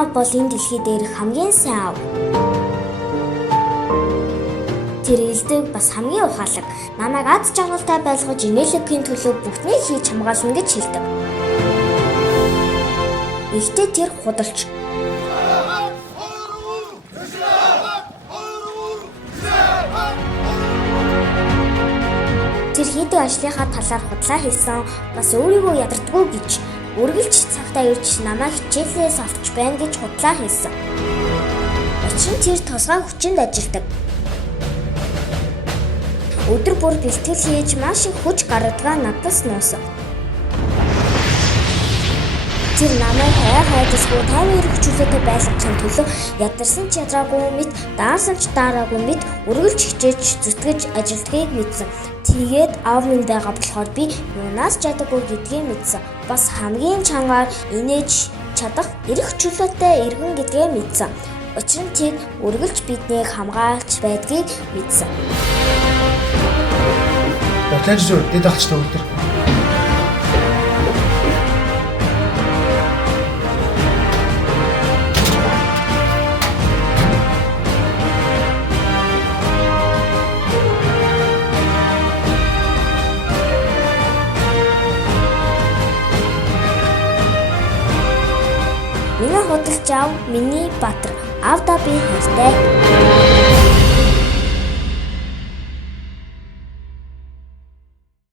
аав бол энэ дэлхий дээрх хамгийн сайн аав. Тэр элдэг бас хамгийн ухаалаг. Намайг аз жаргалтай байлгаж инээлэгийн төлөө бүгднийг хийж хамгаална гэж хэлдэг. Ихтэй тэр худалч. Тэр хийдэг ажлынхаа талаар худлаа хэлсэн, бас өөрийгөө ядардаггүй гэж, үргэлж цагтаа ирж намайг хичээлээс авч байна гэж худлаа хэлсэн. Учир нь тэр тусгай хүчинд ажилладаг. Өдөр бүр бэлтгэл хийж маш их хүч гаргадаг надаас нуусан. Тэр намайг хайдасгүй тайван эрх чөлөөтэй байлгахын төлөө ядарсан ч ядраагүй мэт, даарсан ч даараагүй мэт үргэлж хичээж зүтгэж ажилдгийг мэдсэн. Тэгээд аав минь байгаа болохоор би юунаас ч ядаггүй гэдгийг мэдсэн. Бас хамгийн чангаар инээж чадах эрх чөлөөтэй иргэн гэдгээ мэдсэн. Учир нь тэр үргэлж биднийг хамгаалж байдгийг мэдсэн. Батлаж зүр дэд ахчтай үлдэр. Миний худалч аав, миний баатар. Аавда би хайртай.